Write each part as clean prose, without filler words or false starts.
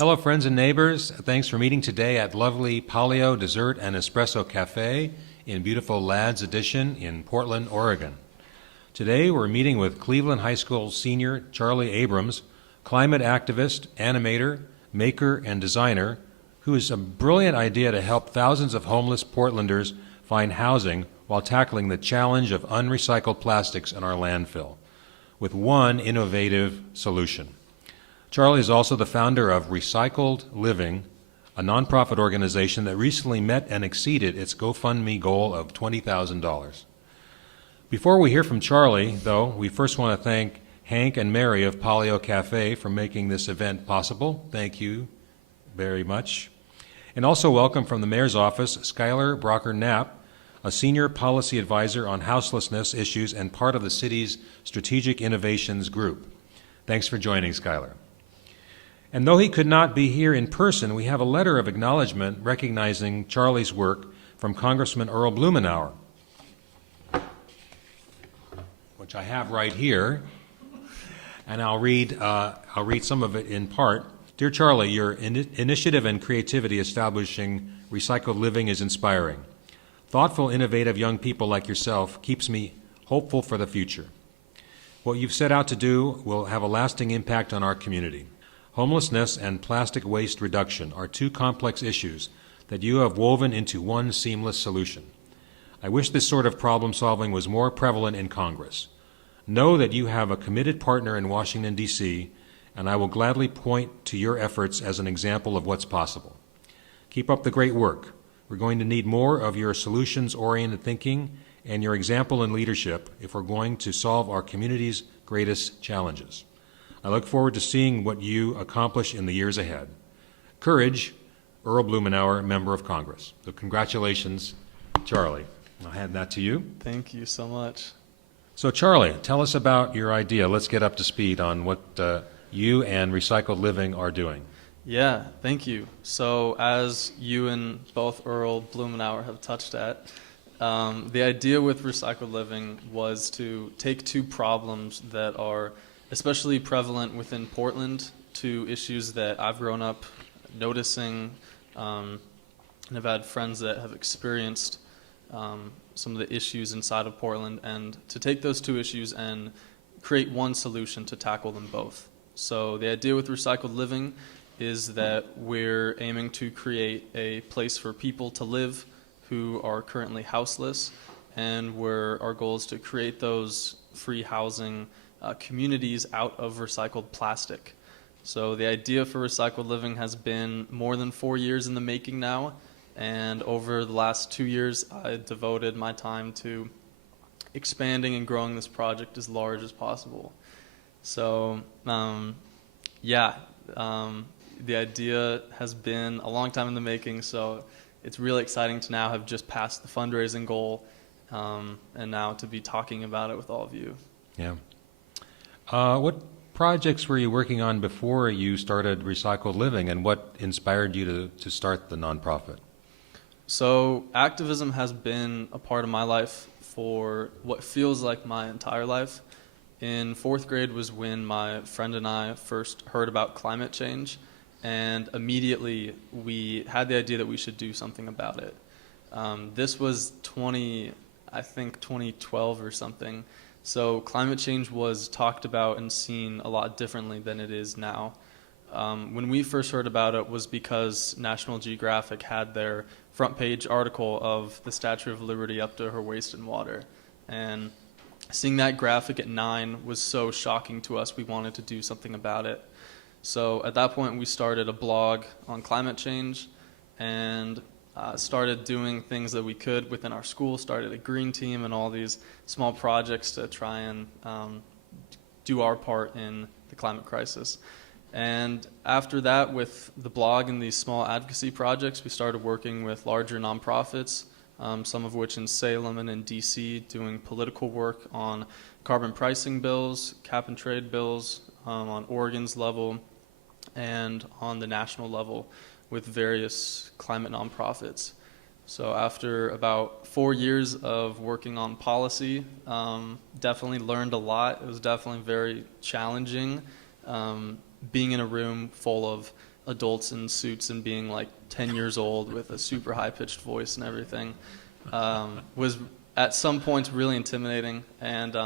Hello, friends and neighbors. Thanks for meeting today at lovely Palio Dessert and Espresso Cafe in beautiful Ladd's Addition in Portland, Oregon. Today, we're meeting with Cleveland High School senior Charlie Abrams, climate activist, animator, maker, and designer, who has a brilliant idea to help thousands of homeless Portlanders find housing while tackling the challenge of unrecycled plastics in our landfill, with one innovative solution. Charlie is also the founder of Recycled Living, a nonprofit organization that recently met and exceeded its GoFundMe goal of $20,000. Before we hear from Charlie, though, we first want to thank Hank and Mary of Palio Cafe for making this event possible. Thank you very much. And also welcome from the Mayor's Office, Skylar Brocker-Knapp, a senior policy advisor on houselessness issues and part of the city's Strategic Innovations Group. Thanks for joining, Skylar. And though he could not be here in person, we have a letter of acknowledgement recognizing Charlie's work from Congressman Earl Blumenauer, which I have right here, and I'll read some of it in part. Dear Charlie, your initiative and creativity establishing Recycled Living is inspiring. Thoughtful, innovative young people like yourself keeps me hopeful for the future. What you've set out to do will have a lasting impact on our community. Homelessness and plastic waste reduction are two complex issues that you have woven into one seamless solution. I wish this sort of problem solving was more prevalent in Congress. Know that you have a committed partner in Washington, D.C., and I will gladly point to your efforts as an example of what's possible. Keep up the great work. We're going to need more of your solutions-oriented thinking and your example and leadership if we're going to solve our community's greatest challenges. I look forward to seeing what you accomplish in the years ahead. Courage, Earl Blumenauer, Member of Congress. So congratulations, Charlie. I'll hand that to you. Thank you so much. So Charlie, tell us about your idea. Let's get up to speed on what you and Recycled Living are doing. Yeah, thank you. So as you and both Earl Blumenauer have touched at, the idea with Recycled Living was to take two problems that are especially prevalent within Portland, two issues that I've grown up noticing, and I've had friends that have experienced some of the issues inside of Portland, and to take those two issues and create one solution to tackle them both. So the idea with Recycled Living is that we're aiming to create a place for people to live who are currently houseless, and our goal is to create those free housing communities out of recycled plastic. So the idea for Recycled Living has been more than 4 years in the making now, and over the last 2 years I devoted my time to expanding and growing this project as large as possible. So the idea has been a long time in the making, so it's really exciting to now have just passed the fundraising goal, and now to be talking about it with all of you. Yeah. What projects were you working on before you started Recycled Living, and what inspired you to start the nonprofit? So activism has been a part of my life for what feels like my entire life. In 4th grade was when my friend and I first heard about climate change, and immediately we had the idea that we should do something about it. This was 2012 or something. So climate change was talked about and seen a lot differently than it is now. When we first heard about it was because National Geographic had their front page article of the Statue of Liberty up to her waist in water. And seeing that graphic at 9 was so shocking to us, we wanted to do something about it. So at that point we started a blog on climate change and started doing things that we could within our school, started a green team and all these small projects to try and do our part in the climate crisis. And after that, with the blog and these small advocacy projects, we started working with larger nonprofits, some of which in Salem and in DC, doing political work on carbon pricing bills, cap and trade bills, on Oregon's level, and on the national level with various climate nonprofits. So after about 4 years of working on policy, definitely learned a lot. It was definitely very challenging, being in a room full of adults in suits and being like 10 years old with a super high-pitched voice and everything was at some points really intimidating, and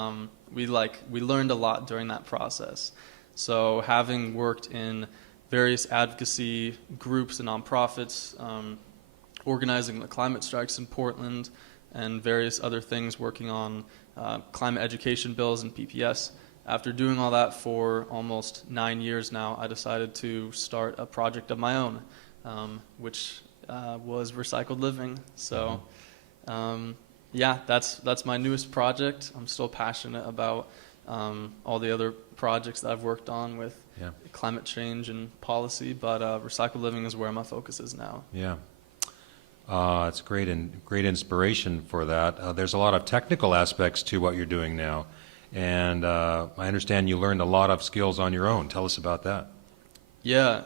we learned a lot during that process. So having worked in various advocacy groups and nonprofits, organizing the climate strikes in Portland, and various other things, working on climate education bills and PPS. After doing all that for almost 9 years now, I decided to start a project of my own, which was Recycled Living. So, yeah, that's my newest project. I'm still passionate about all the other projects that I've worked on with climate change and policy, but Recycled Living is where my focus is now. Yeah. It's great and great inspiration for that. There's a lot of technical aspects to what you're doing now, and I understand you learned a lot of skills on your own. Tell us about that. Yeah.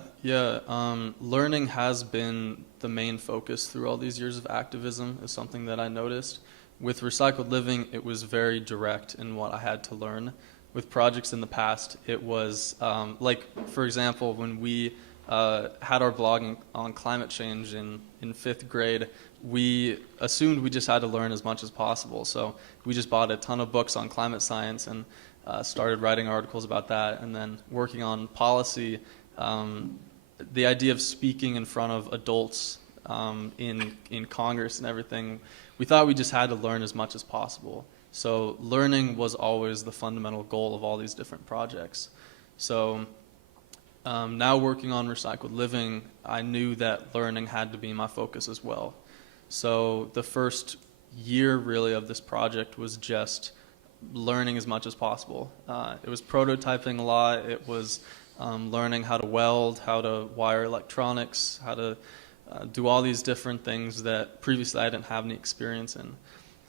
Learning has been the main focus through all these years of activism, is something that I noticed. With Recycled Living, it was very direct in what I had to learn. With projects in the past, it was like, for example, when we had our blogging on climate change in 5th grade, we assumed we just had to learn as much as possible. So we just bought a ton of books on climate science and started writing articles about that, and then working on policy. The idea of speaking in front of adults in Congress and everything, we thought we just had to learn as much as possible. So learning was always the fundamental goal of all these different projects. So now working on Recycled Living, I knew that learning had to be my focus as well. So the first year really of this project was just learning as much as possible. It was prototyping a lot. It was learning how to weld, how to wire electronics, how to do all these different things that previously I didn't have any experience in.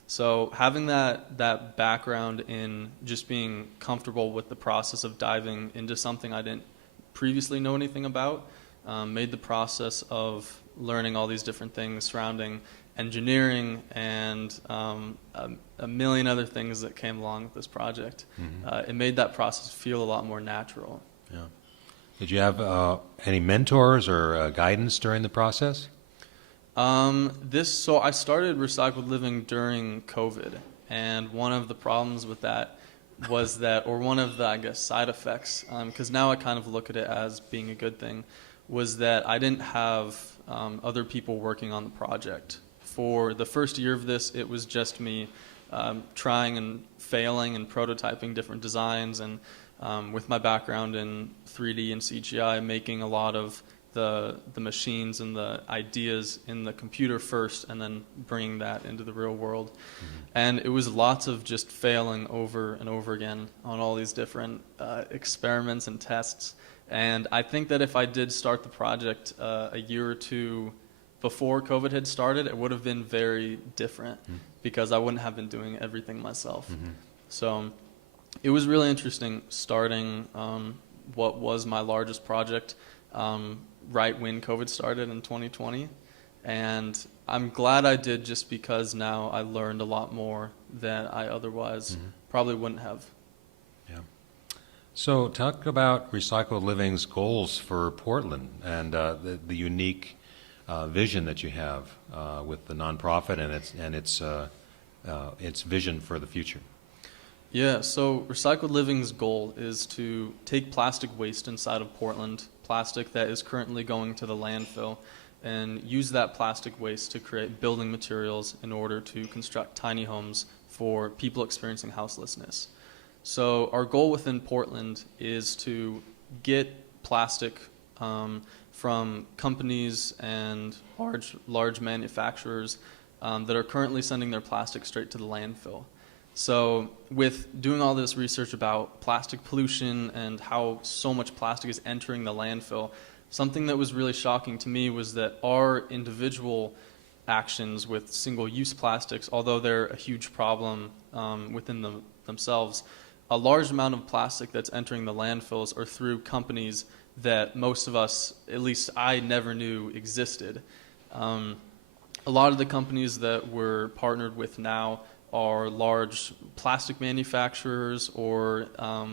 So having that background in just being comfortable with the process of diving into something I didn't previously know anything about made the process of learning all these different things surrounding engineering and a million other things that came along with this project. It made that process feel a lot more natural. Yeah. Did you have any mentors or guidance during the process? So I started Recycled Living during COVID, and one of the problems with that was that, or one of the, I guess, side effects, because now I kind of look at it as being a good thing, was that I didn't have other people working on the project. For the first year of this, it was just me trying and failing and prototyping different designs, and with my background in 3D and CGI, making a lot of the machines and the ideas in the computer first, and then bringing that into the real world. And it was lots of just failing over and over again on all these different experiments and tests. And I think that if I did start the project a year or two before COVID had started, it would have been very different because I wouldn't have been doing everything myself. So it was really interesting starting what was my largest project right when COVID started in 2020. And I'm glad I did, just because now I learned a lot more than I otherwise probably wouldn't have. Yeah. So talk about Recycled Living's goals for Portland and the unique vision that you have with the nonprofit and its vision for the future. Yeah, so Recycled Living's goal is to take plastic waste inside of Portland, plastic that is currently going to the landfill, and use that plastic waste to create building materials in order to construct tiny homes for people experiencing houselessness. So our goal within Portland is to get plastic from companies and large manufacturers that are currently sending their plastic straight to the landfill. So with doing all this research about plastic pollution and how so much plastic is entering the landfill, something that was really shocking to me was that our individual actions with single-use plastics, although they're a huge problem within themselves, a large amount of plastic that's entering the landfills are through companies that most of us, at least I, never knew existed. A lot of the companies that we're partnered with now are large plastic manufacturers or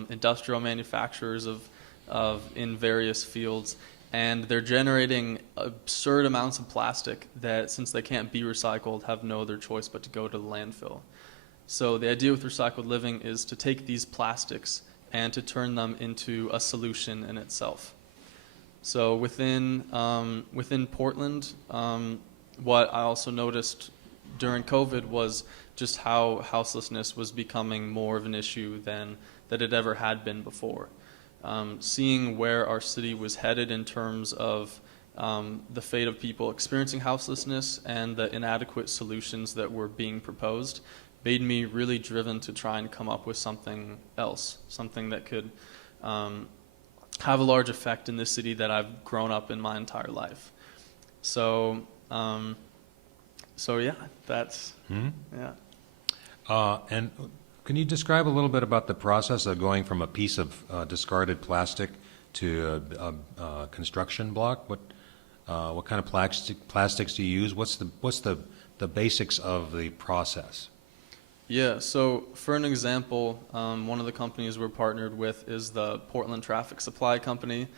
industrial manufacturers of in various fields, and they're generating absurd amounts of plastic that, since they can't be recycled, have no other choice but to go to the landfill. So the idea with recycled living is to take these plastics and to turn them into a solution in itself. So within Portland, what I also noticed during COVID was just how houselessness was becoming more of an issue than that it ever had been before. Seeing where our city was headed in terms of the fate of people experiencing houselessness and the inadequate solutions that were being proposed made me really driven to try and come up with something else, something that could have a large effect in this city that I've grown up in my entire life. So yeah, that's yeah. And can you describe a little bit about the process of going from a piece of discarded plastic to a construction block? What kind of plastics do you use? What's the basics of the process? Yeah, so for an example, one of the companies we're partnered with is the Portland Traffic Supply Company.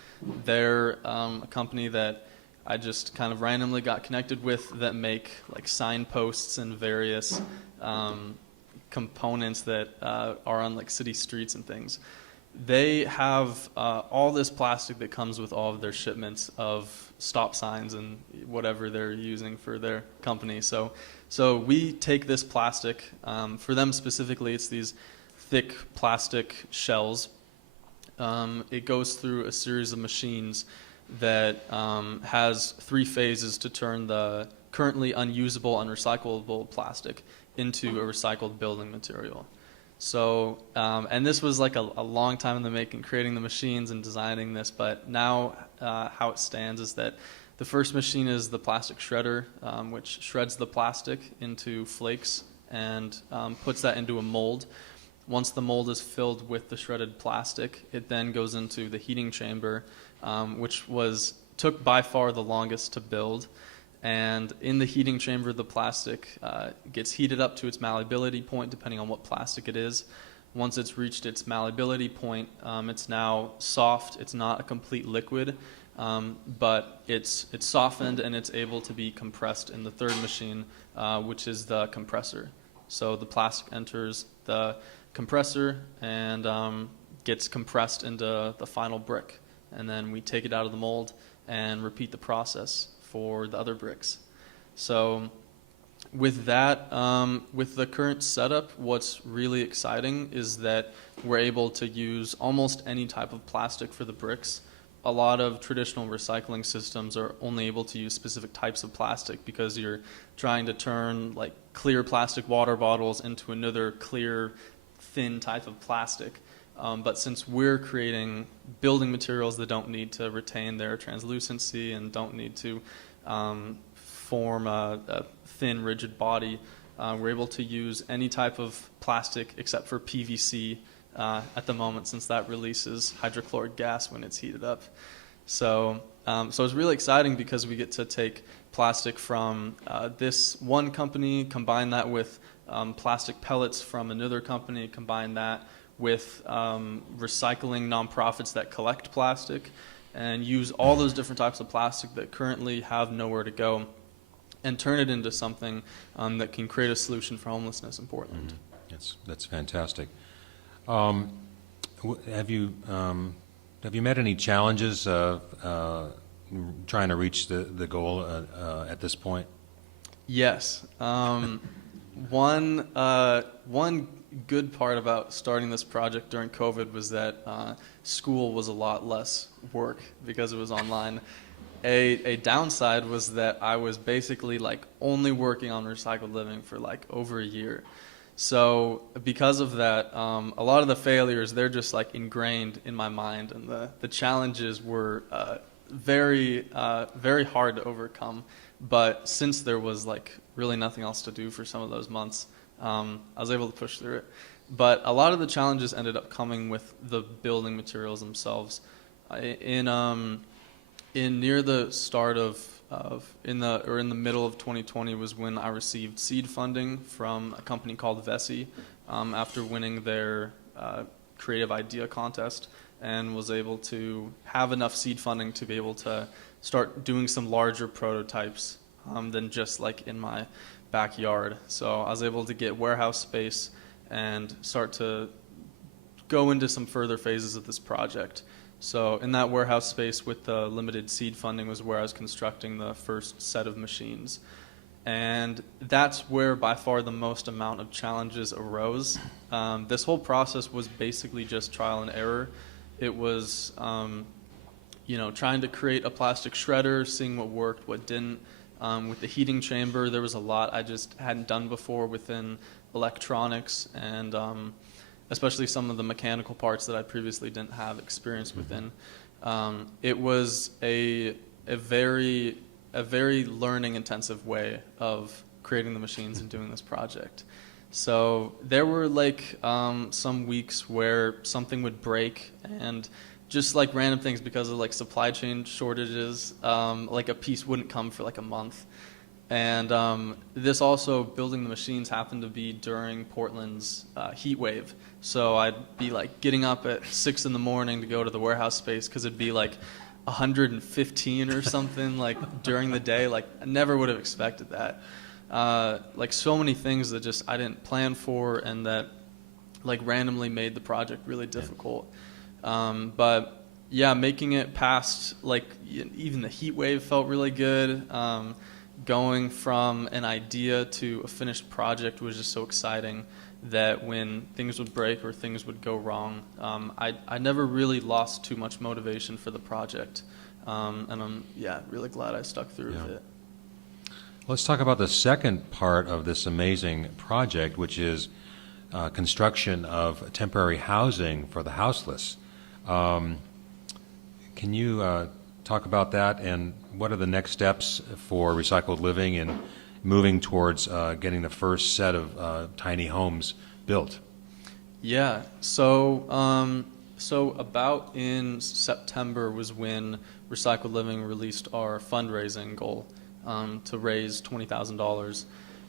They're a company that I just kind of randomly got connected with that make like signposts and various components that are on like city streets and things. They have all this plastic that comes with all of their shipments of stop signs and whatever they're using for their company. So we take this plastic, for them specifically, it's these thick plastic shells. It goes through a series of machines that has 3 phases to turn the currently unusable, unrecyclable plastic into a recycled building material. So, and this was like a long time in the making, creating the machines and designing this, but now how it stands is that the first machine is the plastic shredder, which shreds the plastic into flakes and puts that into a mold. Once the mold is filled with the shredded plastic, it then goes into the heating chamber, which took by far the longest to build. And in the heating chamber, the plastic gets heated up to its malleability point, depending on what plastic it is. Once it's reached its malleability point, it's now soft. It's not a complete liquid, but it's softened and it's able to be compressed in the third machine, which is the compressor. So the plastic enters the compressor and gets compressed into the final brick. And then we take it out of the mold and repeat the process for the other bricks. So with that, with the current setup, what's really exciting is that we're able to use almost any type of plastic for the bricks. A lot of traditional recycling systems are only able to use specific types of plastic because you're trying to turn like clear plastic water bottles into another clear, thin type of plastic. But since we're creating building materials that don't need to retain their translucency and don't need to form a thin, rigid body, we're able to use any type of plastic except for PVC at the moment, since that releases hydrochloric gas when it's heated up. So it's really exciting because we get to take plastic from this one company, combine that with plastic pellets from another company, combine that with recycling nonprofits that collect plastic, and use all those different types of plastic that currently have nowhere to go and turn it into something that can create a solution for homelessness in Portland. That's fantastic. Have you met any challenges trying to reach the goal at this point? Yes. One good part about starting this project during COVID was that school was a lot less work because it was online. A downside was that I was basically like only working on recycled living for like over a year. So because of that, a lot of the failures, they're just like ingrained in my mind, and the challenges were very hard to overcome. But since there was like really nothing else to do for some of those months, I was able to push through it. But a lot of the challenges ended up coming with the building materials themselves. In near the start in the middle of 2020 was when I received seed funding from a company called Vessi after winning their creative idea contest. and was able to have enough seed funding to be able to start doing some larger prototypes than just like in my backyard. So I was able to get warehouse space and start to go into some further phases of this project. So in that warehouse space with the limited seed funding was where I was constructing the first set of machines. And that's where by far the most amount of challenges arose. This whole process was basically just trial and error. It was, trying to create a plastic shredder, seeing what worked, what didn't. With the heating chamber, there was a lot I just hadn't done before within electronics, and especially some of the mechanical parts that I previously didn't have experience within. It was a very learning intensive way of creating the machines and doing this project. So there were some weeks where something would break, and just like random things because of like supply chain shortages, like a piece wouldn't come for like a month. And this also, building the machines, happened to be during Portland's heat wave. So I'd be like getting up at 6 in the morning to go to the warehouse space because it'd be like 115 or something like during the day. Like I never would have expected that. Like so many things that just I didn't plan for and that like randomly made the project really difficult. But yeah, making it past like even the heat wave felt really good. Going from an idea to a finished project was just so exciting that when things would break or things would go wrong, I never really lost too much motivation for the project. And I'm really glad I stuck through with it. Let's talk about the second part of this amazing project, which is construction of temporary housing for the houseless. Can you talk about that, and what are the next steps for Recycled Living in moving towards getting the first set of tiny homes built? Yeah, so about in September was when Recycled Living released our fundraising goal to raise $20,000.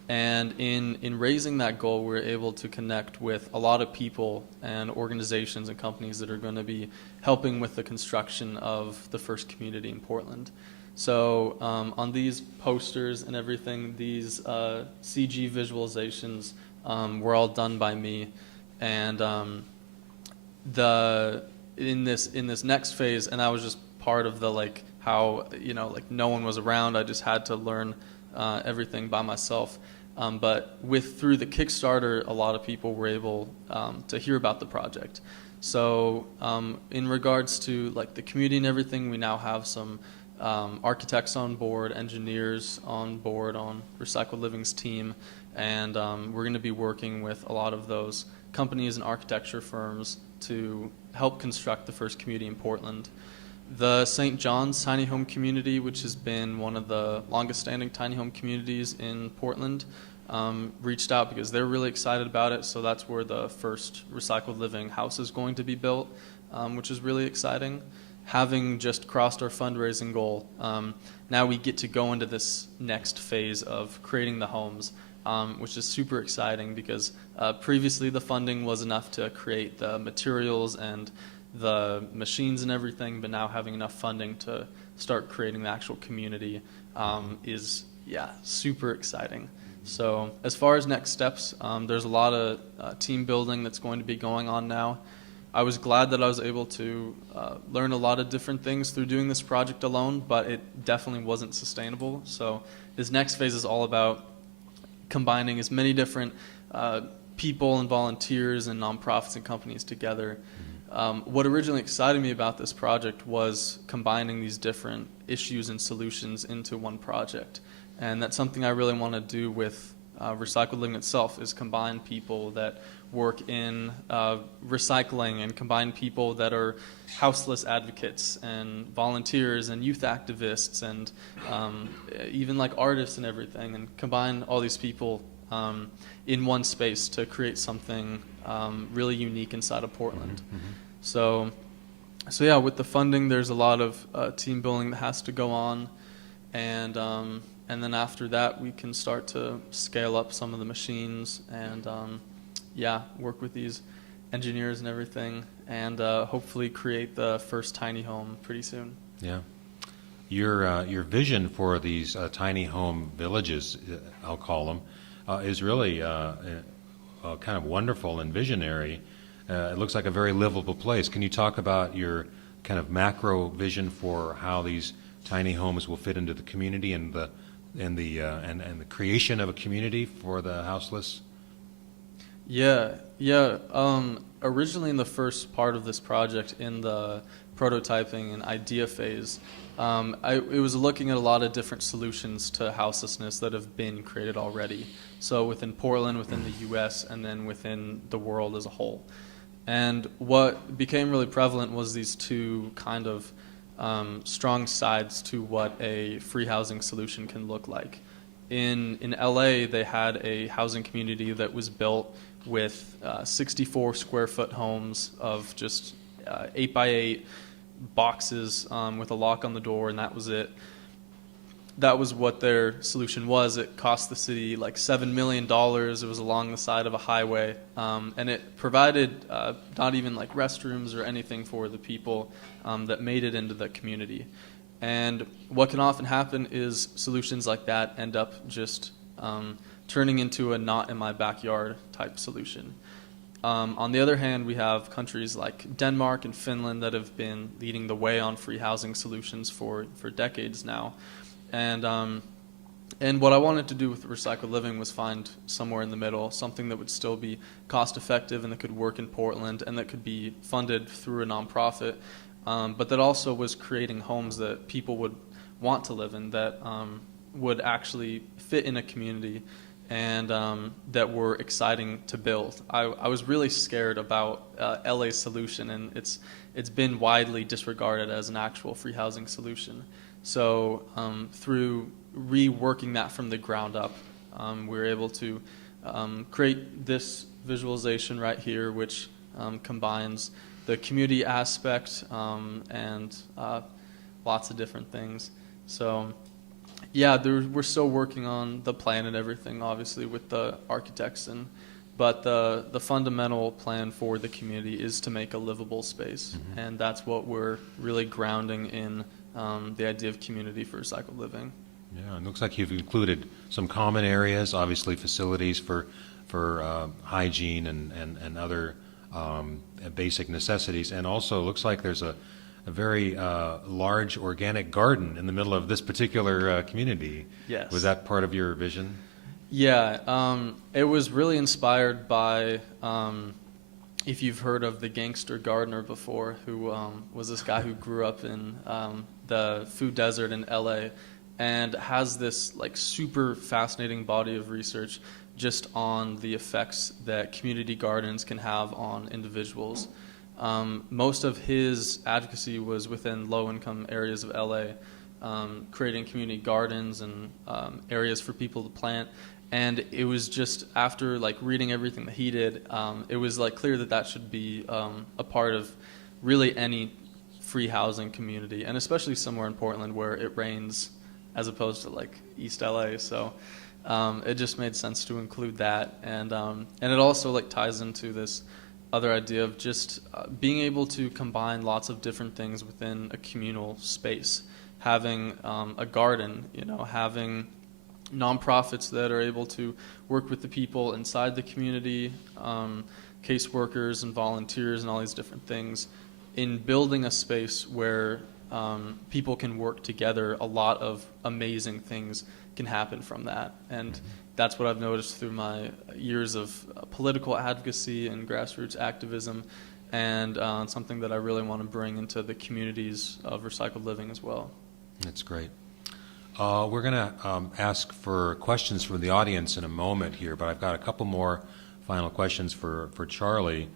And in raising that goal, we were able to connect with a lot of people and organizations and companies that are going to be helping with the construction of the first community in Portland. So on these posters and everything, these CG visualizations were all done by me. And in this next phase, and I was just part of the how no one was around. I just had to learn everything by myself. But through the Kickstarter, a lot of people were able to hear about the project. So in regards to the community and everything, we now have some architects on board, engineers on board on Recycled Living's team, and we're going to be working with a lot of those companies and architecture firms to help construct the first community in Portland. The St. John's Tiny Home Community, which has been one of the longest standing tiny home communities in Portland, reached out because they're really excited about it. So that's where the first Recycled Living house is going to be built, which is really exciting. Having just crossed our fundraising goal, now we get to go into this next phase of creating the homes, which is super exciting because previously the funding was enough to create the materials and the machines and everything, but now having enough funding to start creating the actual community is super exciting. So as far as next steps, there's a lot of team building that's going to be going on now. I was glad that I was able to learn a lot of different things through doing this project alone, but it definitely wasn't sustainable. So this next phase is all about combining as many different people and volunteers and nonprofits and companies together. What originally excited me about this project was combining these different issues and solutions into one project. And that's something I really want to do with Recycled Living itself, is combine people that work in recycling and combine people that are houseless advocates and volunteers and youth activists and even artists and everything, and combine all these people in one space to create something really unique inside of Portland. So yeah, with the funding, there's a lot of team building that has to go on, and then after that, we can start to scale up some of the machines and work with these engineers and everything, and hopefully create the first tiny home pretty soon. Yeah. Your vision for these tiny home villages, I'll call them, is really kind of wonderful and visionary. It looks like a very livable place. Can you talk about your kind of macro vision for how these tiny homes will fit into the community and the creation of a community for the houseless? Yeah. Originally, in the first part of this project, in the prototyping and idea phase, it was looking at a lot of different solutions to houselessness that have been created already. So within Portland, within the U.S., and then within the world as a whole. And what became really prevalent was these two kind of strong sides to what a free housing solution can look like. In LA, they had a housing community that was built with 64 square foot homes of just 8 by 8 boxes with a lock on the door, and that was it. That was what their solution was. It cost the city like $7 million. It was along the side of a highway, and it provided not even like restrooms or anything for the people that made it into the community. And what can often happen is solutions like that end up just turning into a not in my backyard type solution. On the other hand, we have countries like Denmark and Finland that have been leading the way on free housing solutions for decades now. And what I wanted to do with recycled living was find somewhere in the middle, something that would still be cost effective and that could work in Portland and that could be funded through a nonprofit, but that also was creating homes that people would want to live in, that would actually fit in a community and that were exciting to build. I was really scared about LA's solution, and it's been widely disregarded as an actual free housing solution. So through reworking that from the ground up, we were able to create this visualization right here, which combines the community aspect and lots of different things. So yeah, we're still working on the plan and everything, obviously, with the architects, but the fundamental plan for the community is to make a livable space, and that's what we're really grounding in the idea of community for recycled living. Yeah, it looks like you've included some common areas, obviously facilities for hygiene and other basic necessities, and also looks like there's a very large organic garden in the middle of this particular community. Yes. Was that part of your vision? Yeah, it was really inspired by, if you've heard of the gangster gardener before, who was this guy who grew up in the food desert in LA and has this like super fascinating body of research just on the effects that community gardens can have on individuals. Most of his advocacy was within low-income areas of LA, creating community gardens and areas for people to plant. And it was just after like reading everything that he did, it was like clear that that should be a part of really any free housing community, and especially somewhere in Portland where it rains as opposed to like East LA. So it just made sense to include that, and it also like ties into this other idea of just being able to combine lots of different things within a communal space, having a garden, having nonprofits that are able to work with the people inside the community, caseworkers and volunteers and all these different things. In building a space where people can work together, a lot of amazing things can happen from that. And that's what I've noticed through my years of political advocacy and grassroots activism, and something that I really want to bring into the communities of recycled living as well. That's great. We're going to ask for questions from the audience in a moment here, but I've got a couple more final questions for Charlie.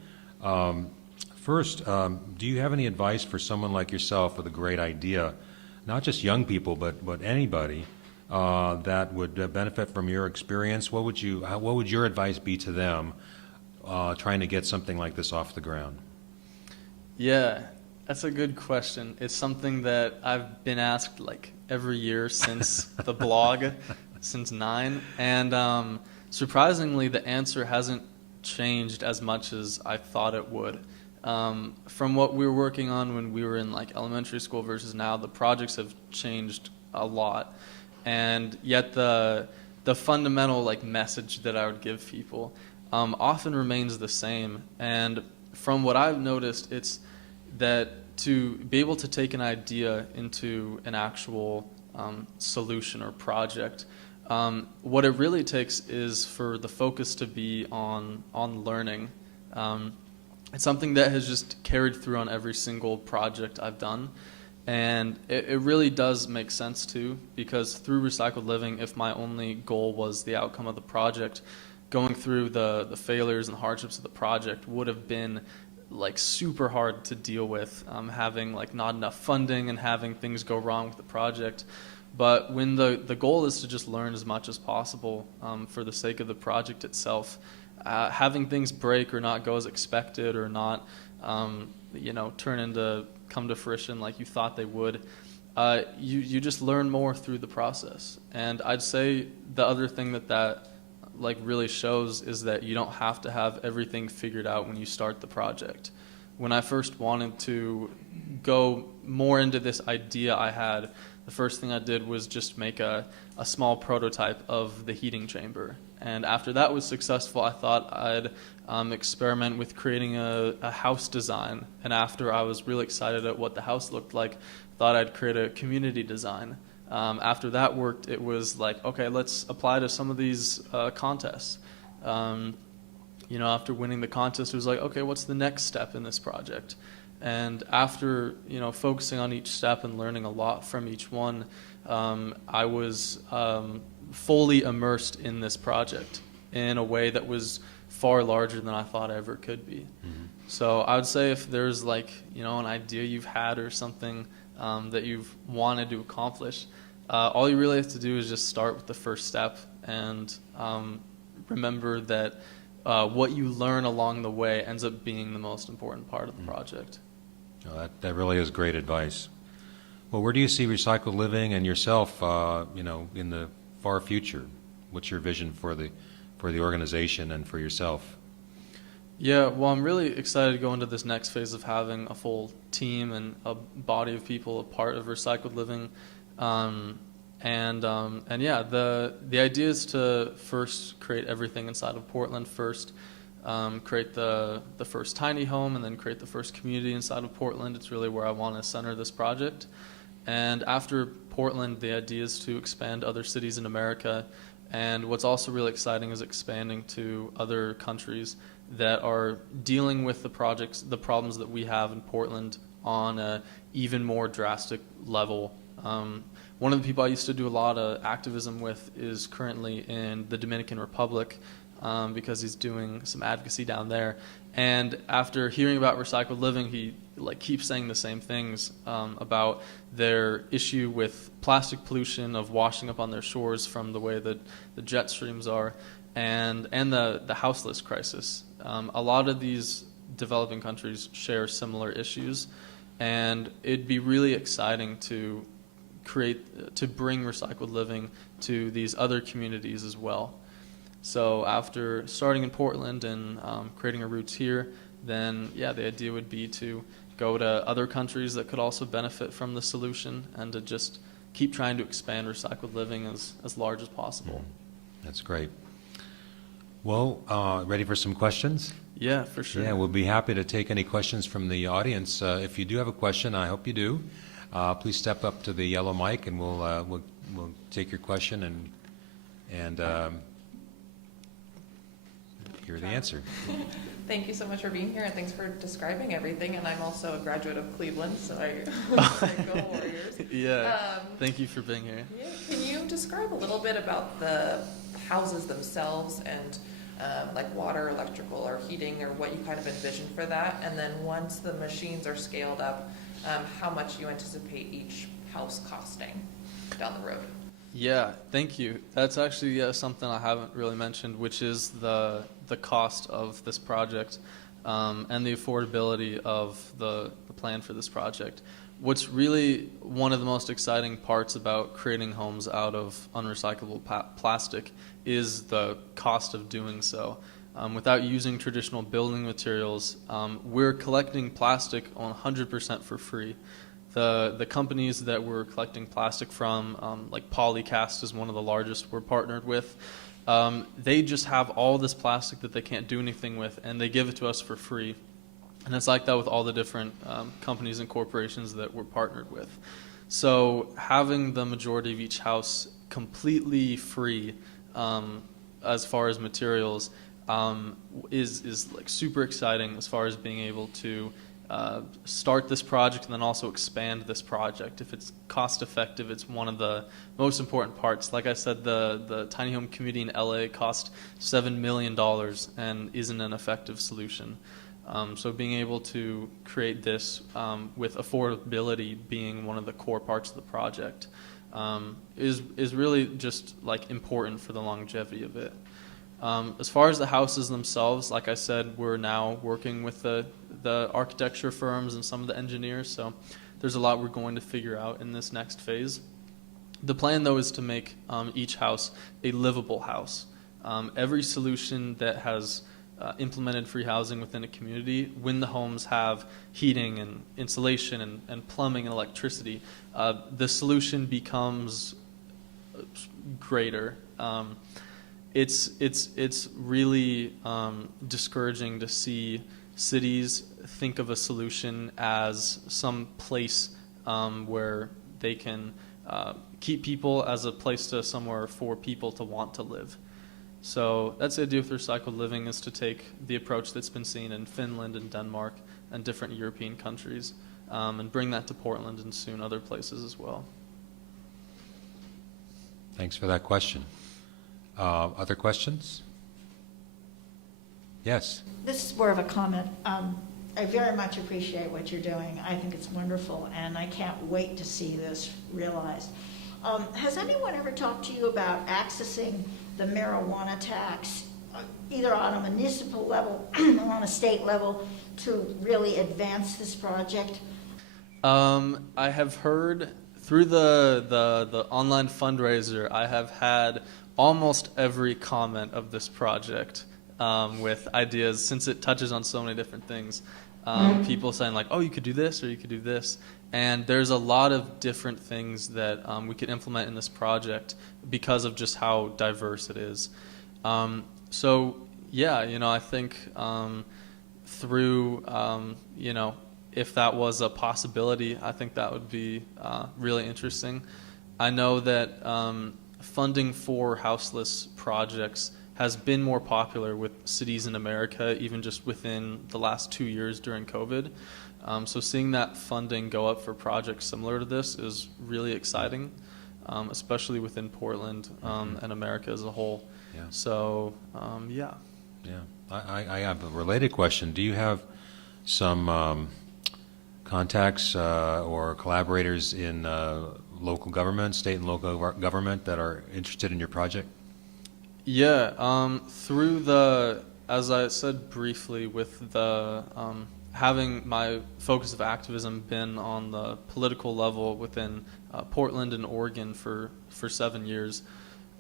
First, do you have any advice for someone like yourself with a great idea, not just young people, but anybody that would benefit from your experience? What would your advice be to them trying to get something like this off the ground? Yeah, that's a good question. It's something that I've been asked like every year since the blog, since 9, and surprisingly, the answer hasn't changed as much as I thought it would. From what we were working on when we were in like elementary school versus now, the projects have changed a lot, and yet the fundamental like message that I would give people often remains the same. And from what I've noticed, it's that to be able to take an idea into an actual solution or project, what it really takes is for the focus to be on learning. It's something that has just carried through on every single project I've done. And it really does make sense too, because through Recycled Living, if my only goal was the outcome of the project, going through the failures and hardships of the project would have been like super hard to deal with, having like not enough funding and having things go wrong with the project. But when the goal is to just learn as much as possible for the sake of the project itself, having things break or not go as expected or not, come to fruition like you thought they would, you just learn more through the process. And I'd say the other thing that like really shows is that you don't have to have everything figured out when you start the project. When I first wanted to go more into this idea I had, the first thing I did was just make a small prototype of the heating chamber. And after that was successful, I thought I'd experiment with creating a house design. And after I was really excited at what the house looked like, thought I'd create a community design. After that worked, it was like, okay, let's apply to some of these contests. After winning the contest, it was like, okay, what's the next step in this project? And after, focusing on each step and learning a lot from each one, I was fully immersed in this project in a way that was far larger than I thought I ever could be. Mm-hmm. So I would say if there's like, an idea you've had or something that you've wanted to accomplish, all you really have to do is just start with the first step and remember that what you learn along the way ends up being the most important part of the project. Oh, that really is great advice. Well, where do you see Recycled Living and yourself, in the far future? What's your vision for the organization and for yourself? Yeah, well, I'm really excited to go into this next phase of having a full team and a body of people a part of Recycled Living. The idea is to first create everything inside of Portland first, create the first tiny home, and then create the first community inside of Portland. It's really where I want to center this project. And after Portland, the idea is to expand to other cities in America. And what's also really exciting is expanding to other countries that are dealing with the problems that we have in Portland on an even more drastic level. One of the people I used to do a lot of activism with is currently in the Dominican Republic because he's doing some advocacy down there. And after hearing about Recycled Living, he keeps saying the same things about their issue with plastic pollution of washing up on their shores from the way that the jet streams are, and the houseless crisis. A lot of these developing countries share similar issues, and it'd be really exciting to bring Recycled Living to these other communities as well. So after starting in Portland and creating our roots here, then the idea would be to go to other countries that could also benefit from the solution and to just keep trying to expand Recycled Living as large as possible. That's great. Well, ready for some questions? Yeah, for sure. Yeah, we'll be happy to take any questions from the audience. If you do have a question, I hope you do. Please step up to the yellow mic, and we'll take your question and hear the answer. Thank you so much for being here, and thanks for describing everything. And I'm also a graduate of Cleveland, so I go Warriors. Yeah. Thank you for being here. Yeah. Can you describe a little bit about the houses themselves and like water, electrical, or heating, or what you kind of envision for that? And then once the machines are scaled up, how much you anticipate each house costing down the road? Yeah, thank you. That's actually something I haven't really mentioned, which is the cost of this project and the affordability of the plan for this project. What's really one of the most exciting parts about creating homes out of unrecyclable plastic is the cost of doing so. without using traditional building materials, we're collecting plastic on 100% for free. The companies that we're collecting plastic from, like Polycast is one of the largest we're partnered with, they just have all this plastic that they can't do anything with, and they give it to us for free. And it's like that with all the different companies and corporations that we're partnered with. So having the majority of each house completely free as far as materials is like super exciting as far as being able to start this project and then also expand this project. If it's cost effective, it's one of the most important parts. Like I said, the tiny home community in LA cost $7 million and isn't an effective solution. So being able to create this with affordability being one of the core parts of the project is really just like important for the longevity of it. As far as the houses themselves, like I said, we're now working with the architecture firms and some of the engineers, so there's a lot we're going to figure out in this next phase. The plan, though, is to make each house a livable house. Every solution that has implemented free housing within a community, when the homes have heating and insulation and plumbing and electricity, the solution becomes greater. It's really discouraging to see cities think of a solution as some place where they can keep people as a place to somewhere for people to want to live. So that's the idea with recycled living, is to take the approach that's been seen in Finland and Denmark and different European countries and bring that to Portland and soon other places as well. Thanks for that question. Other questions? Yes. This is more of a comment. I very much appreciate what you're doing. I think it's wonderful, and I can't wait to see this realized. Has anyone ever talked to you about accessing the marijuana tax, either on a municipal level or on a state level, to really advance this project? I have heard through the online fundraiser, I have had almost every comment of this project with ideas, since it touches on so many different things. People saying like, oh, you could do this or you could do this. And there's a lot of different things that we could implement in this project because of just how diverse it is. So yeah, I think through, if that was a possibility, I think that would be really interesting. I know that funding for houseless projects has been more popular with cities in America, even just within the last 2 years during COVID. So seeing that funding go up for projects similar to this is really exciting, especially within Portland and America as a whole. Yeah. So, yeah. Yeah. I have a related question. Do you have some contacts or collaborators in local government, state and local government, that are interested in your project? Yeah, through as I said briefly, with the having my focus of activism been on the political level within Portland and Oregon for 7 years,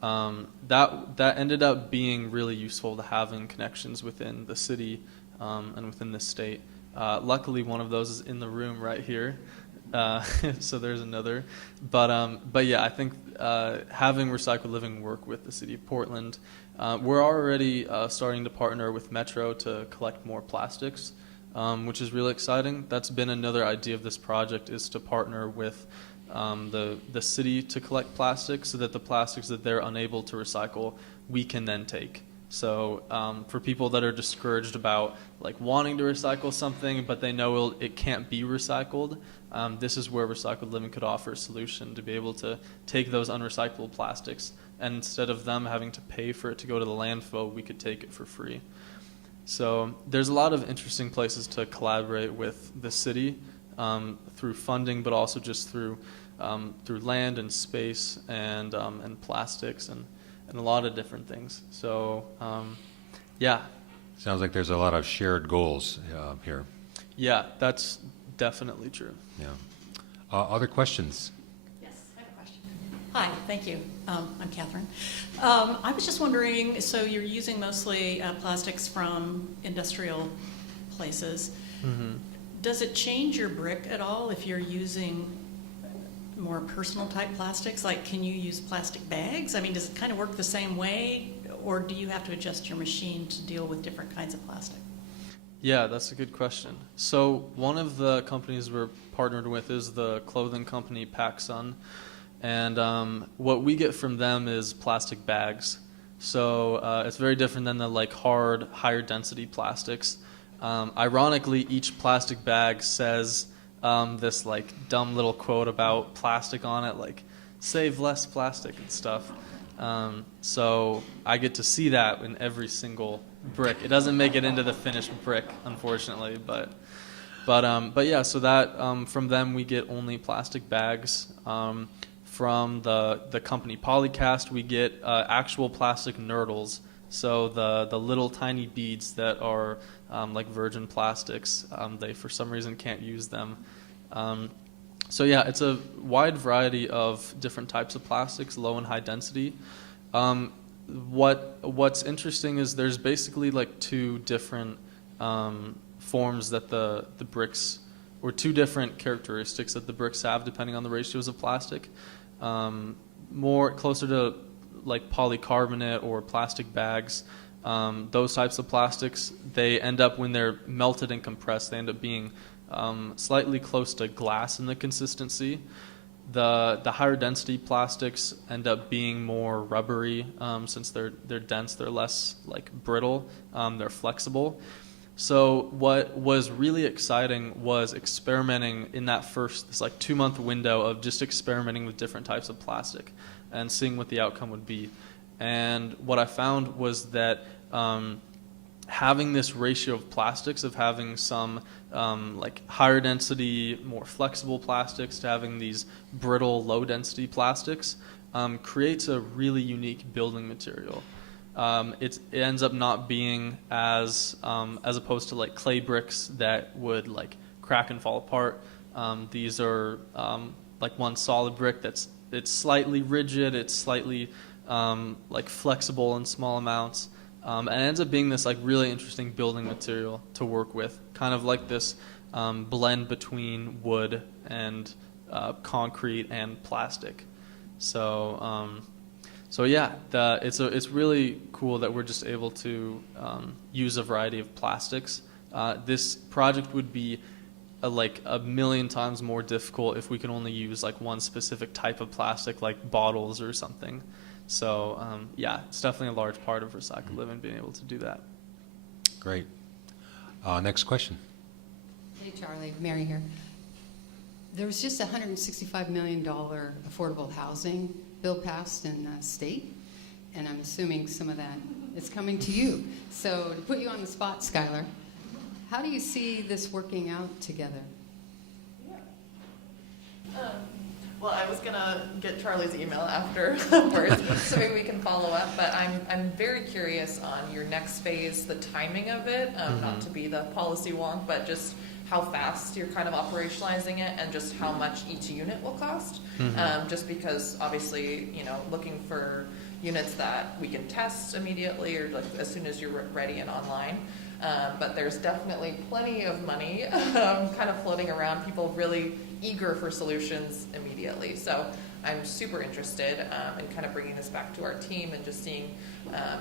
that ended up being really useful to having connections within the city and within the state. Luckily, one of those is in the room right here. So there's another, but yeah, I think having Recycled Living work with the city of Portland, we're already starting to partner with Metro to collect more plastics, which is really exciting. That's been another idea of this project, is to partner with the city to collect plastics, so that the plastics that they're unable to recycle, we can then take. So for people that are discouraged about like wanting to recycle something, but they know it can't be recycled, this is where Recycled Living could offer a solution to be able to take those unrecyclable plastics, and instead of them having to pay for it to go to the landfill, we could take it for free. So there's a lot of interesting places to collaborate with the city through funding, but also just through land and space and plastics and a lot of different things. So yeah. Sounds like there's a lot of shared goals here. Yeah, that's definitely true. Yeah. Other questions? Yes, I have a question. Hi, thank you. I'm Catherine. I was just wondering, so you're using mostly plastics from industrial places. Mm-hmm. Does it change your brick at all if you're using more personal type plastics? Like, can you use plastic bags? I mean, does it kind of work the same way, or do you have to adjust your machine to deal with different kinds of plastic? Yeah, that's a good question. So one of the companies we're partnered with is the clothing company PacSun. And what we get from them is plastic bags. So it's very different than the like hard, higher density plastics. Ironically, each plastic bag says this like dumb little quote about plastic on it, like save less plastic and stuff. So I get to see that in every single brick. It doesn't make it into the finished brick, unfortunately, but yeah. So that from them we get only plastic bags. From the company Polycast, we get actual plastic nurdles. So the little tiny beads that are like virgin plastics, they for some reason can't use them. So yeah, it's a wide variety of different types of plastics, low and high density. What's interesting is there's basically like two different forms that the bricks, or two different characteristics that the bricks have depending on the ratios of plastic. More closer to like polycarbonate or plastic bags, those types of plastics, they end up, when they're melted and compressed, they end up being slightly close to glass in the consistency. The higher density plastics end up being more rubbery, since they're dense, they're less like brittle, they're flexible. So what was really exciting was experimenting in that this like 2-month window of just experimenting with different types of plastic and seeing what the outcome would be. And what I found was that having this ratio of plastics, of having some like higher density, more flexible plastics to having these brittle, low density plastics, creates a really unique building material. It ends up not being as opposed to like clay bricks that would like crack and fall apart. These are like one solid brick it's slightly rigid, it's slightly like flexible in small amounts, and it ends up being this like really interesting building material to work with, kind of like this blend between wood and concrete and plastic. So yeah, it's really cool that we're just able to use a variety of plastics. This project would be like a million times more difficult if we could only use like one specific type of plastic, like bottles or something. So yeah, it's definitely a large part of Recycled Living, being able to do that. Great. Next question. Hey, Charlie, Mary here. There was just a $165 million affordable housing bill passed in the state, and I'm assuming some of that is coming to you. So to put you on the spot, Skylar, how do you see this working out together? Well, I was gonna get Charlie's email afterwards, so maybe we can follow up. But I'm very curious on your next phase, the timing of it. Not to be the policy wonk, but just how fast you're kind of operationalizing it, and just how much each unit will cost. Just because obviously, looking for units that we can test immediately, or like as soon as you're ready and online. But there's definitely plenty of money kind of floating around, people really eager for solutions immediately. So I'm super interested in kind of bringing this back to our team and just seeing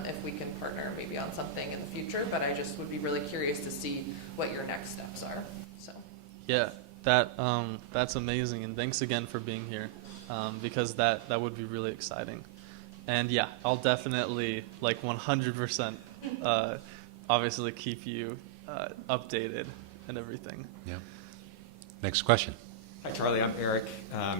if we can partner maybe on something in the future. But I just would be really curious to see what your next steps are. So Yeah, that's amazing, and thanks again for being here, because that would be really exciting. And yeah, I'll definitely like 100% obviously keep you updated and everything. Yeah. Next question. Hi, Charlie. I'm Eric.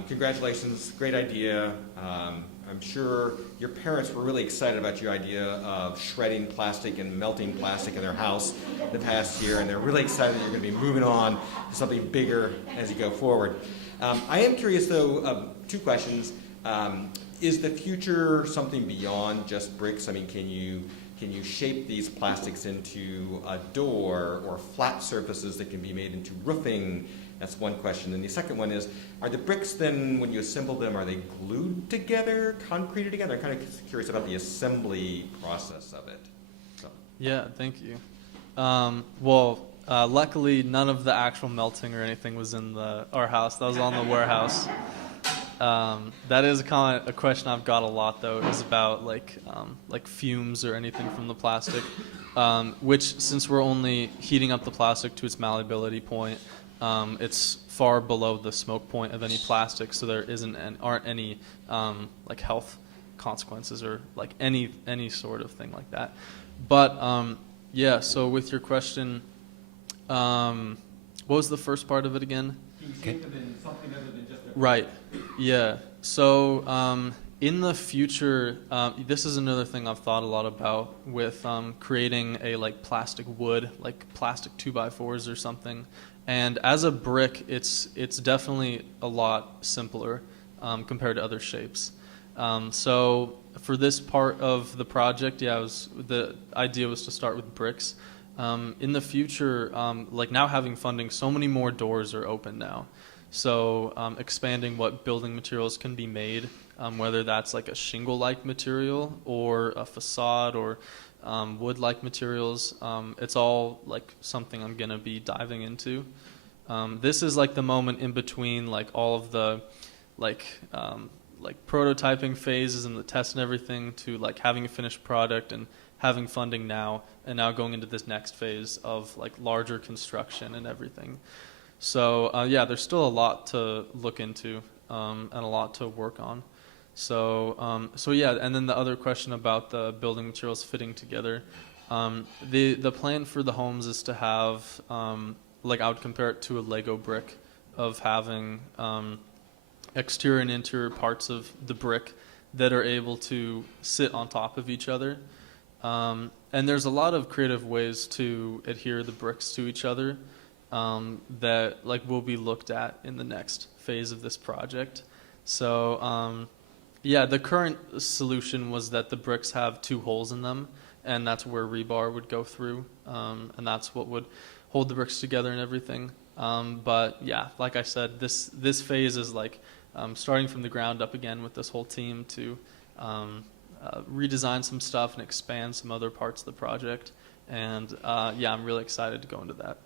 Congratulations. Great idea. I'm sure your parents were really excited about your idea of shredding plastic and melting plastic in their house the past year, and they're really excited that you're going to be moving on to something bigger as you go forward. I am curious, though, 2 questions. Is the future something beyond just bricks? I mean, can you can you shape these plastics into a door or flat surfaces that can be made into roofing? That's one question. And the second one is, are the bricks then, when you assemble them, are they glued together, concreted together? I'm kind of curious about the assembly process of it. So. Yeah, thank you. Luckily, none of the actual melting or anything was in our house. That was on the warehouse. That is a question I've got a lot, though, is about like fumes or anything from the plastic, which, since we're only heating up the plastic to its malleability point, it's far below the smoke point of any plastic, so there aren't any like health consequences or like any sort of thing like that. But yeah, so with your question, what was the first part of it again? Can you shape them in something other than just a Right. Yeah. So in the future, this is another thing I've thought a lot about with creating a like plastic wood, like plastic 2x4s or something. And as a brick, it's definitely a lot simpler compared to other shapes. So for this part of the project, the idea was to start with bricks. In the future, like now having funding, so many more doors are open now. So expanding what building materials can be made, whether that's like a shingle-like material or a facade or wood-like materials, it's all like something I'm gonna be diving into. This is like the moment in between like all of the like prototyping phases and the tests and everything to like having a finished product and having funding now, and now going into this next phase of like larger construction and everything. So yeah, there's still a lot to look into and a lot to work on. So yeah, and then the other question about the building materials fitting together. The plan for the homes is to have like I would compare it to a Lego brick of having exterior and interior parts of the brick that are able to sit on top of each other. And there's a lot of creative ways to adhere the bricks to each other that like will be looked at in the next phase of this project. So yeah, the current solution was that the bricks have 2 holes in them, and that's where rebar would go through, and that's what would hold the bricks together and everything. But yeah, like I said, this phase is like starting from the ground up again with this whole team to redesign some stuff and expand some other parts of the project. And yeah, I'm really excited to go into that.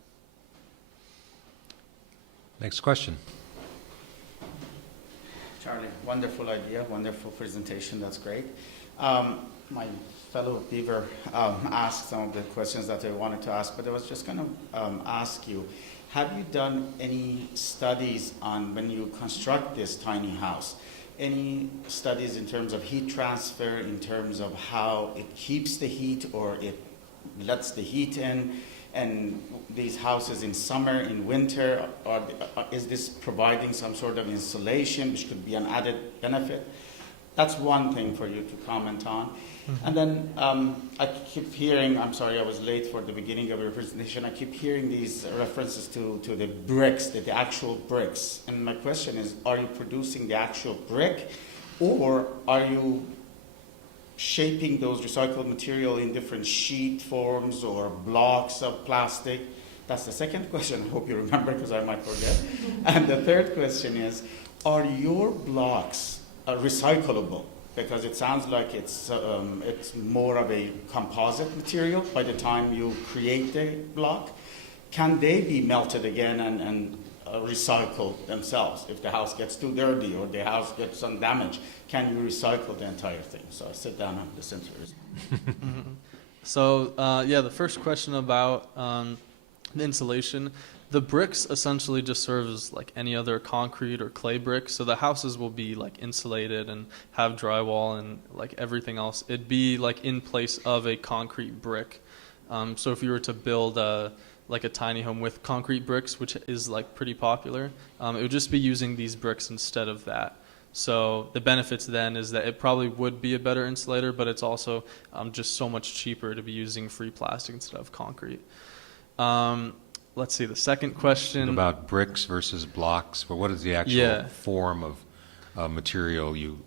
Next question. Charlie, wonderful idea, wonderful presentation, that's great. My fellow Beaver asked some of the questions that I wanted to ask, but I was just going to ask you, have you done any studies on when you construct this tiny house? Any studies in terms of heat transfer, in terms of how it keeps the heat or it lets the heat in? And these houses in summer, in winter, is this providing some sort of insulation, which could be an added benefit? That's one thing for you to comment on. Mm-hmm. And then I keep hearing, I'm sorry I was late for the beginning of your presentation, I keep hearing these references to the bricks, the actual bricks. And my question is, are you producing the actual brick, or are you shaping those recycled material in different sheet forms or blocks of plastic? That's the second question. I hope you remember, because I might forget. And the third question is, are your blocks recyclable? Because it sounds like it's more of a composite material by the time you create the block. Can they be melted again and recycle themselves? If the house gets too dirty or the house gets some damage, can you recycle the entire thing? So I sit down and listen to it. So yeah, the first question about the insulation. The bricks essentially just serve as like any other concrete or clay brick. So the houses will be like insulated and have drywall and like everything else. It'd be like in place of a concrete brick. So if you were to build like a tiny home with concrete bricks, which is like pretty popular, it would just be using these bricks instead of that. So the benefits then is that it probably would be a better insulator, but it's also just so much cheaper to be using free plastic instead of concrete. Let's see, the second question. About bricks versus blocks, but what is the actual form of material you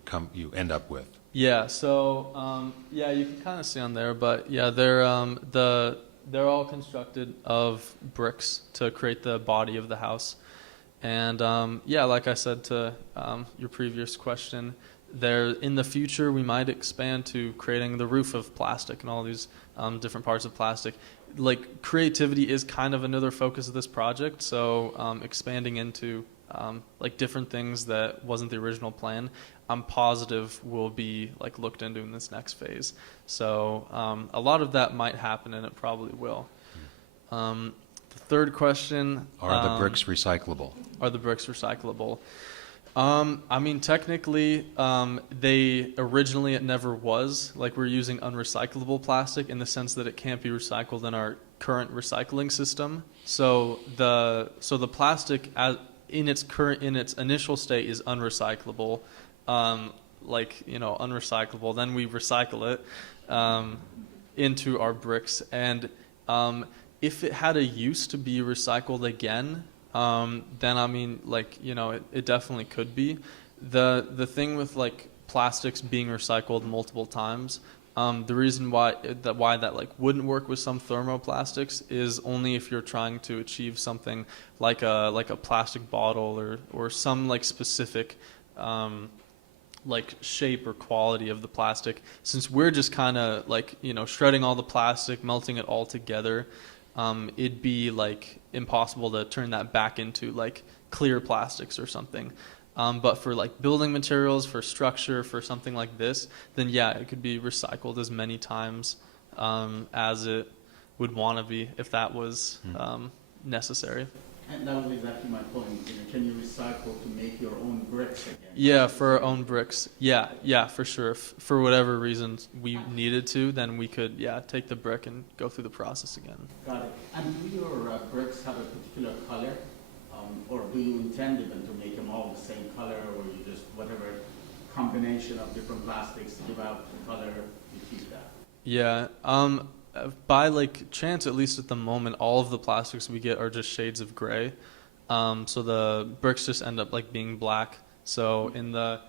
end up with? Yeah, so yeah, you can kind of see on there, but yeah, they're all constructed of bricks to create the body of the house. And yeah, like I said to your previous question, there in the future we might expand to creating the roof of plastic and all these different parts of plastic. Like creativity is kind of another focus of this project, so expanding into like different things that wasn't the original plan, I'm positive will be like looked into in this next phase. So a lot of that might happen, and it probably will. The third question: Are the bricks recyclable? Are the bricks recyclable? I mean, technically, they originally it never was. Like we're using unrecyclable plastic in the sense that it can't be recycled in our current recycling system. So the plastic in its initial state is unrecyclable. Unrecyclable. Then we recycle it into our bricks, and if it had a use to be recycled again, then I mean, it definitely could be. The thing with like plastics being recycled multiple times, the reason why that like wouldn't work with some thermoplastics is only if you're trying to achieve something like a plastic bottle or some like specific like shape or quality of the plastic. Since we're just kind of like shredding all the plastic, melting it all together, it'd be like impossible to turn that back into like clear plastics or something. But for like building materials, for structure, for something like this, then yeah, it could be recycled as many times as it would want to be if that was necessary. And that was exactly my point. Can you recycle to make your own bricks again? Yeah, for our own bricks. Yeah, for sure. If for whatever reasons we needed to, then we could, take the brick and go through the process again. Got it. And do your bricks have a particular color? Or do you intend even to make them all the same color, or you just, whatever combination of different plastics give out the color, you keep that? Yeah. By like chance, at least at the moment, all of the plastics we get are just shades of gray. So the bricks just end up like being black. So in the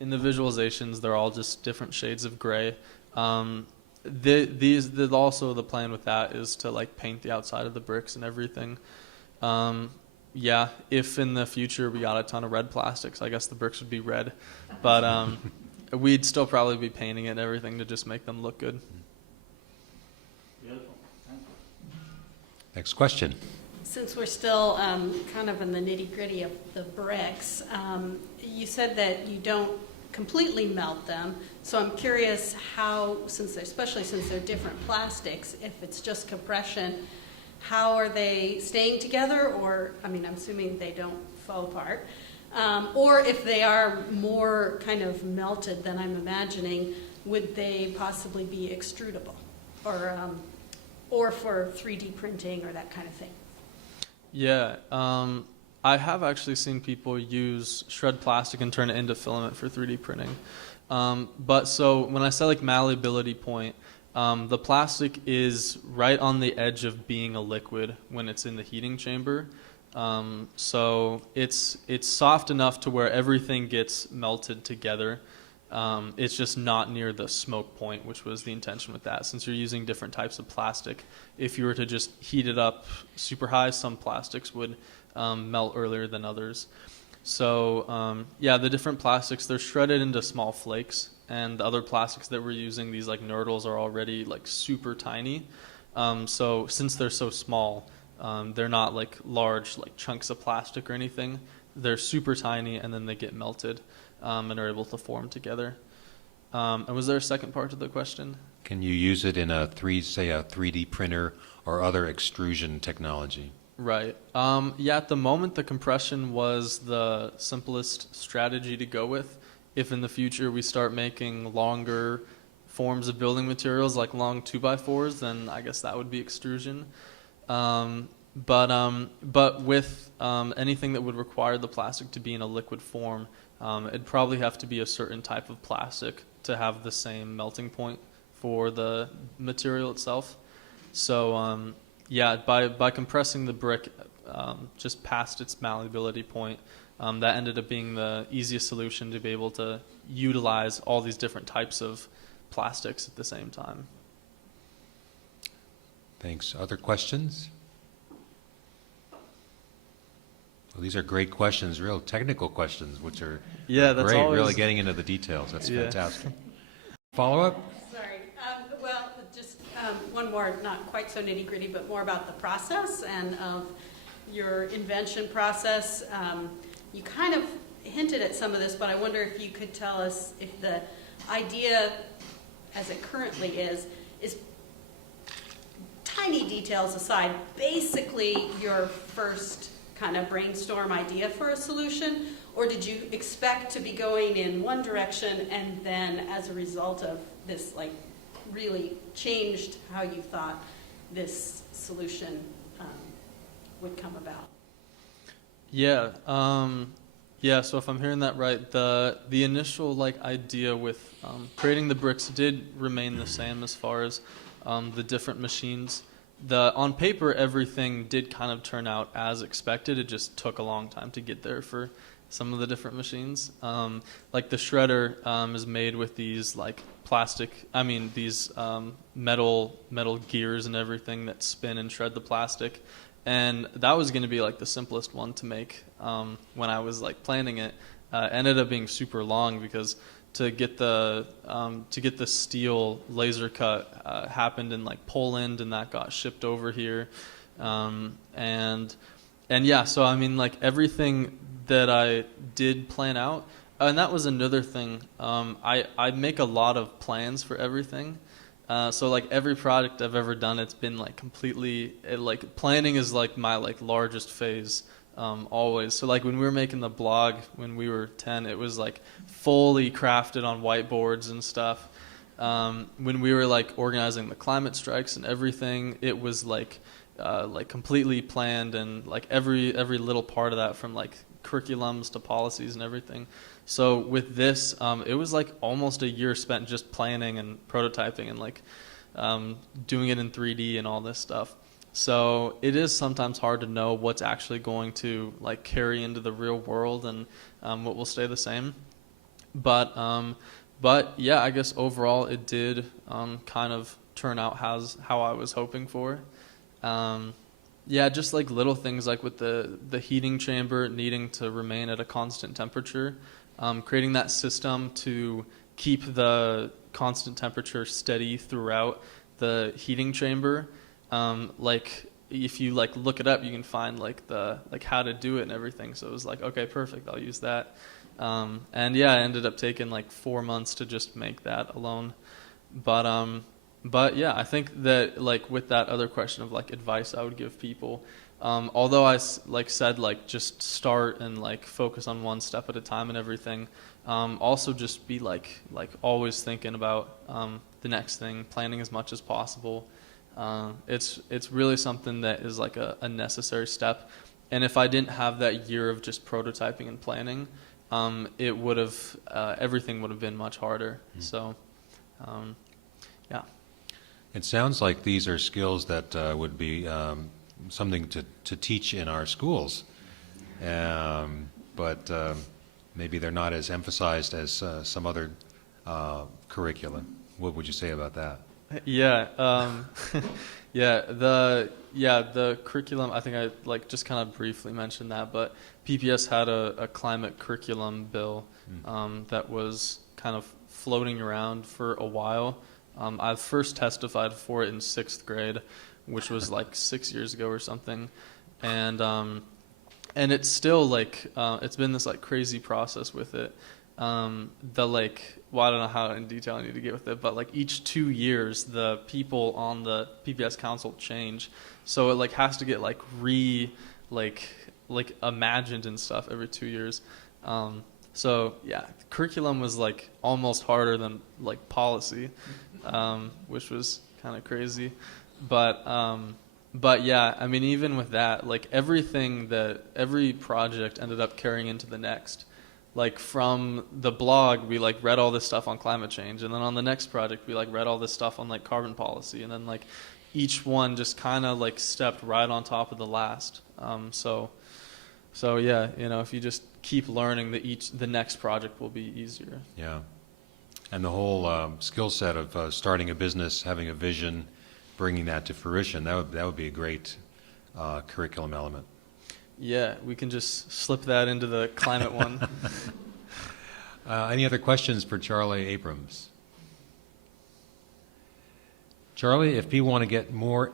visualizations, they're all just different shades of gray. Also the plan with that is to like paint the outside of the bricks and everything. If in the future we got a ton of red plastics, I guess the bricks would be red, but we'd still probably be painting it and everything to just make them look good. Beautiful. Thank you. Next question. Since we're still kind of in the nitty-gritty of the bricks, you said that you don't completely melt them. So I'm curious how, especially since they're different plastics, if it's just compression, how are they staying together? Or, I mean, I'm assuming they don't fall apart. Or if they are more kind of melted than I'm imagining, would they possibly be extrudable? Or for 3D printing or that kind of thing? Yeah, I have actually seen people use shred plastic and turn it into filament for 3D printing. But so when I say like malleability point, the plastic is right on the edge of being a liquid when it's in the heating chamber. So it's soft enough to where everything gets melted together. It's just not near the smoke point, which was the intention with that. Since you're using different types of plastic, if you were to just heat it up super high, some plastics would melt earlier than others. So the different plastics, they're shredded into small flakes, and the other plastics that we're using, these like nurdles, are already like super tiny. So since they're so small, they're not like large like chunks of plastic or anything. They're super tiny, and then they get melted. And are able to form together. And was there a second part to the question? Can you use it in a 3D printer or other extrusion technology? Right. At the moment, the compression was the simplest strategy to go with. If in the future we start making longer forms of building materials, like long 2x4s, then I guess that would be extrusion. But with anything that would require the plastic to be in a liquid form, it'd probably have to be a certain type of plastic to have the same melting point for the material itself. So by compressing the brick just past its malleability point, that ended up being the easiest solution to be able to utilize all these different types of plastics at the same time. Thanks. Other questions? Well, these are great questions, real technical questions, which are Yeah, that's great, always really getting into the details. That's Yeah. fantastic. Follow-up? Sorry. Well, just one more, not quite so nitty gritty, but more about the process and of your invention process. You kind of hinted at some of this, but I wonder if you could tell us if the idea, as it currently is tiny details aside, basically your first kind of brainstorm idea for a solution, or did you expect to be going in one direction and then as a result of this, like, really changed how you thought this solution would come about? Yeah. Yeah. So if I'm hearing that right, the initial like idea with creating the bricks did remain the same as far as the different machines. On paper, everything did kind of turn out as expected. It just took a long time to get there for some of the different machines. Like the shredder is made with these like these metal gears and everything that spin and shred the plastic. And that was going to be like the simplest one to make when I was like planning it. Ended up being super long because to get the steel laser cut happened in like Poland, and that got shipped over here. And yeah, so I mean, like everything that I did plan out, and that was another thing. I make a lot of plans for everything. So like every project I've ever done, it's been like completely like planning is like my like largest phase always. So like when we were making the blog when we were 10, it was like fully crafted on whiteboards and stuff. When we were like organizing the climate strikes and everything, it was like completely planned, and like every little part of that, from like curriculums to policies and everything. So with this, it was like almost a year spent just planning and prototyping and like doing it in 3D and all this stuff. So it is sometimes hard to know what's actually going to like carry into the real world and what will stay the same. But yeah, I guess overall it did kind of turn out how I was hoping for. Yeah, just like little things like with the heating chamber needing to remain at a constant temperature, creating that system to keep the constant temperature steady throughout the heating chamber. Like if you like look it up, you can find like how to do it and everything. So it was like, okay, perfect, I'll use that. And yeah, I ended up taking like 4 months to just make that alone. But yeah, I think that like with that other question of like advice I would give people, although I like said like just start and like focus on one step at a time and everything, also just be like always thinking about the next thing, planning as much as possible. It's really something that is like a necessary step. And if I didn't have that year of just prototyping and planning, it would have everything would have been much harder. So yeah. It sounds like these are skills that would be something to teach in our schools, but maybe they're not as emphasized as some other curricula. What would you say about that? Yeah, the curriculum, I think I like just kind of briefly mentioned that, but PPS had a climate curriculum bill that was kind of floating around for a while. I first testified for it in 6th grade, which was like 6 years ago or something, and it's still like it's been this like crazy process with it. I don't know how in detail I need to get with it, but like each 2 years, the people on the PPS council change, so it like has to get like imagined and stuff every 2 years. So yeah, curriculum was like almost harder than like policy, which was kind of crazy. But yeah, I mean, even with that, like every project ended up carrying into the next. Like from the blog, we like read all this stuff on climate change, and then on the next project, we like read all this stuff on like carbon policy, and then like each one just kind of like stepped right on top of the last. So So yeah, if you just keep learning, the next project will be easier. Yeah. And the whole skill set of starting a business, having a vision, bringing that to fruition, that would be a great curriculum element. Yeah, we can just slip that into the climate one. Any other questions for Charlie Abrams? Charlie, if people want to get more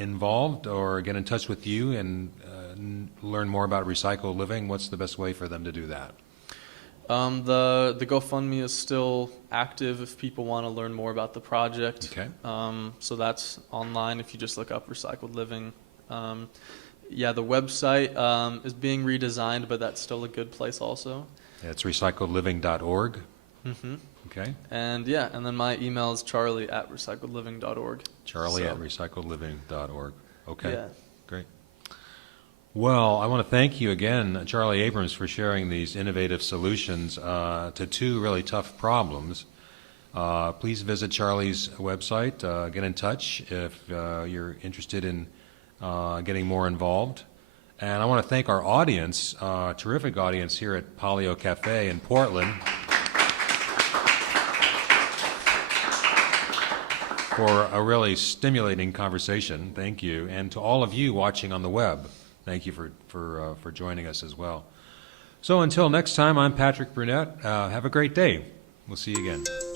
involved or get in touch with you and learn more about recycled living, what's the best way for them to do that? The GoFundMe is still active if people want to learn more about the project. Okay. So that's online if you just look up Recycled Living. Yeah, the website is being redesigned, but that's still a good place also. Yeah, it's recycledliving.org. Mm-hmm. Okay. And then my email is charlie@recycledliving.org. Charlie@recycledliving.org. Okay. Yeah. Great. Well, I want to thank you again, Charlie Abrams, for sharing these innovative solutions to two really tough problems. Please visit Charlie's website. Get in touch if you're interested in getting more involved. And I want to thank our audience, terrific audience here at Polio Cafe in Portland, for a really stimulating conversation. Thank you. And to all of you watching on the web, thank you for joining us as well. So until next time, I'm Patrick Brunette. Have a great day. We'll see you again.